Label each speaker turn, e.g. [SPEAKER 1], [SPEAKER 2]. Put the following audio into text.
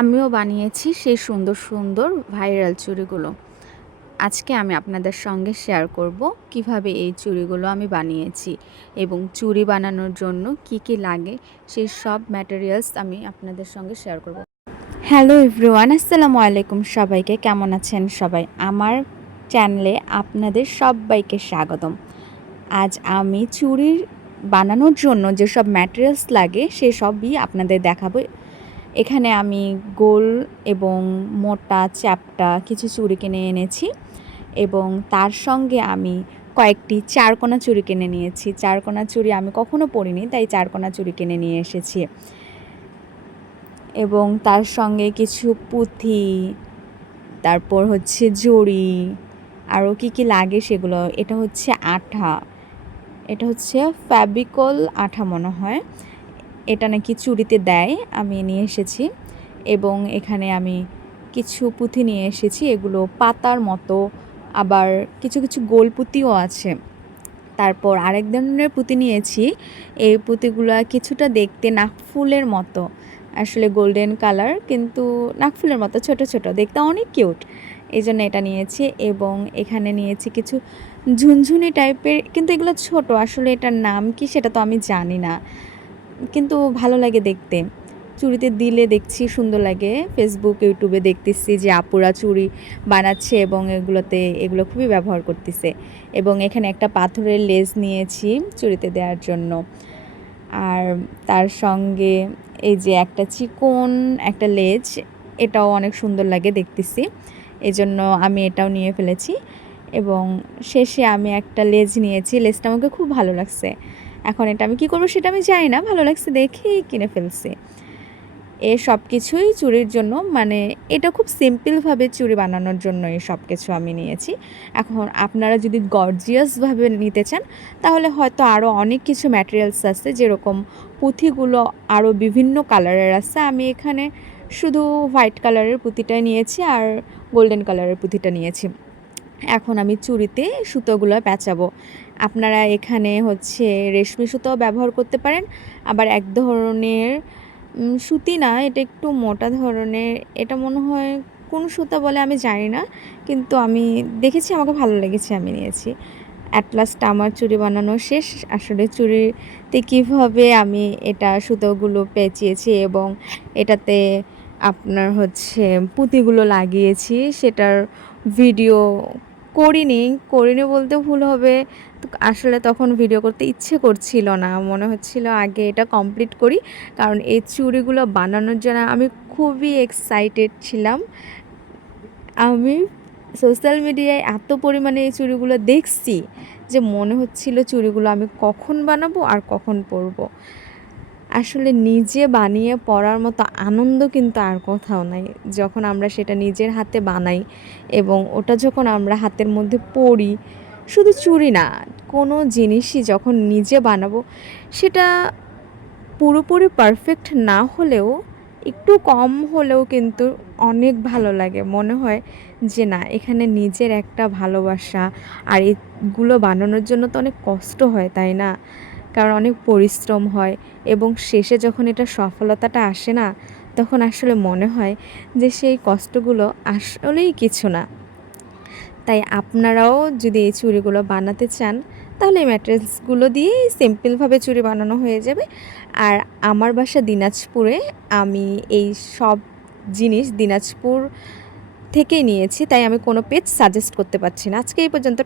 [SPEAKER 1] আমিও বানিয়েছি সেই সুন্দর সুন্দর ভাইরাল চুড়িগুলো। আজকে আমি আপনাদের সঙ্গে শেয়ার করব কীভাবে এই চুড়িগুলো আমি বানিয়েছি এবং চুড়ি বানানোর জন্য কি কি লাগে, সেই সব ম্যাটেরিয়ালস আমি আপনাদের সঙ্গে শেয়ার করব। হ্যালো এভরিওয়ান আসসালামু আলাইকুম সবাইকে। কেমন আছেন সবাই? আমার চ্যানেলে আপনাদের সবাইকে স্বাগতম। আজ আমি চুড়ির বানানোর জন্য যেসব ম্যাটেরিয়ালস লাগে, সেসবই আপনাদের দেখাবো। এখানে আমি গোল এবং মোটা চ্যাপটা কিছু চুড়ি কিনে এনেছি এবং তার সঙ্গে আমি কয়েকটি চারকোনা চুড়ি কিনে নিয়েছি। চারকোনা চুড়ি আমি কখনো পরিনি, তাই চারকোনা চুড়ি কিনে নিয়ে এসেছি। এবং তার সঙ্গে কিছু পুঁথি, তারপর হচ্ছে জড়ি, আরও কী কী লাগে সেগুলো, এটা হচ্ছে আঠা, এটা হচ্ছে ফ্যাবিকল আঠা মনে হয়। এটা নাকি চুরিতে দেয়, আমি নিয়ে এসেছি। এবং এখানে আমি কিছু পুঁথি নিয়ে এসেছি, এগুলো পাতার মতো, আবার কিছু কিছু গোল পুঁতিও আছে। তারপর আরেক ধরনের পুঁতি নিয়েছি, এই পুঁতিগুলো কিছুটা দেখতে নাকফুলের মতো। আসলে গোল্ডেন কালার, কিন্তু নাকফুলের মতো, ছোট ছোট, দেখতে অনেক কিউট। এই জন্য এটা নিয়েছি এবং এখানে নিয়েছি কিছু ঝুনঝুনি টাইপের, কিন্তু এগুলো ছোট, আসলে এটার নাম কি সেটা তো আমি জানি না। কিন্তু ভালো লাগে দেখতে। চুড়িতে দিলে দেখছি সুন্দর লাগে। ফেসবুক ইউটিউবে দেখতেছি যে আপুরা চুড়ি বানাচ্ছে এবং এগুলোতে, এগুলো খুবই ব্যবহার করতেছে। এবং এখানে একটা পাথরের লেজ নিয়েছি চুড়িতে দেওয়ার জন্য। আর তার সঙ্গে এই যে একটা চিকন একটা লেজ, এটাও অনেক সুন্দর লাগে দেখতেছি। এজন্য আমি এটাও নিয়ে ফেলেছি। এবং শেষে আমি একটা লেজ নিয়েছি। লেজটা আমাকে খুব ভালো লাগছে। এখন এটা আমি কী করব সেটা আমি জানি না। ভালো লাগছে দেখেই কিনে ফেলছি। এ সব কিছুই চুরির জন্য মানে এটা খুব সিম্পলভাবে চুড়ি বানানোর জন্য এই সব কিছু আমি নিয়েছি। এখন আপনারা যদি গর্জিয়াসভাবে নিতে চান, তাহলে হয়তো আরও অনেক কিছু ম্যাটেরিয়ালস আছে, যেরকম পুঁথিগুলো আরও বিভিন্ন কালারের আছে। আমি এখানে শুধু হোয়াইট কালারের পুঁতিটাই নিয়েছি আর গোল্ডেন কালারের পুঁতিটা নিয়েছি। এখন আমি চুড়িতে সুতোগুলো পেঁচাবো। আপনারা এখানে হচ্ছে রেশমি সুতো ব্যবহার করতে পারেন, আবার এক ধরনের সুতি না, এটা একটু মোটা ধরনের, এটা মনে হয় কোন সুতা বলে আমি জানি না, কিন্তু আমি দেখেছি, আমাকে ভালো লেগেছে, আমি নিয়েছি। অ্যাট লাস্ট আমার চুড়ি বানানো শেষ, আসলে চুড়িতে কীভাবে আমি এটা সুতোগুলো পেঁচিয়েছি এবং এটাতে আপনার হচ্ছে পুঁতিগুলো লাগিয়েছি, সেটার ভিডিও করিনি করিনি বলতে ভুল হবে। আসলে তখন ভিডিও করতে ইচ্ছে করছিল না। মনে হচ্ছিল আগে এটা কমপ্লিট করি, কারণ এই চুড়িগুলো বানানোর জন্য আমি খুবই এক্সাইটেড ছিলাম। আমি সোশ্যাল মিডিয়ায় এত পরিমাণে এই চুড়িগুলো দেখছি যে মনে হচ্ছিল চুড়িগুলো আমি কখন বানাবো আর কখন পরবো। আসলে নিজে বানিয়ে পড়ার মতো আনন্দ কিন্তু আর কোথাও নাই। যখন আমরা সেটা নিজের হাতে বানাই এবং ওটা যখন আমরা হাতের মধ্যে পড়ি, শুধু চুরি না, কোনো জিনিসই যখন নিজে বানাবো, সেটা পুরোপুরি পারফেক্ট না হলেও, একটু কম হলেও কিন্তু অনেক ভালো লাগে। মনে হয় যে না, এখানে নিজের একটা ভালোবাসা আর এগুলো বানানোর জন্য তো অনেক কষ্ট হয়, তাই না? কারণ অনেক পরিশ্রম হয় এবং শেষে যখন এটা সফলতাটা আসে না, তখন আসলে মনে হয় যে সেই কষ্টগুলো আসলেই কিছু না। তাই আপনারাও যদি এই চুড়িগুলো বানাতে চান, তাহলে এই ম্যাটেরিয়ালসগুলো দিয়েই সিম্পলভাবে চুড়ি বানানো হয়ে যাবে। আর আমার বাসা দিনাজপুরে আমি এই সব জিনিস দিনাজপুর থেকেই নিয়েছি, তাই আমি কোনো পেজ সাজেস্ট করতে পারছি না। আজকে এই পর্যন্ত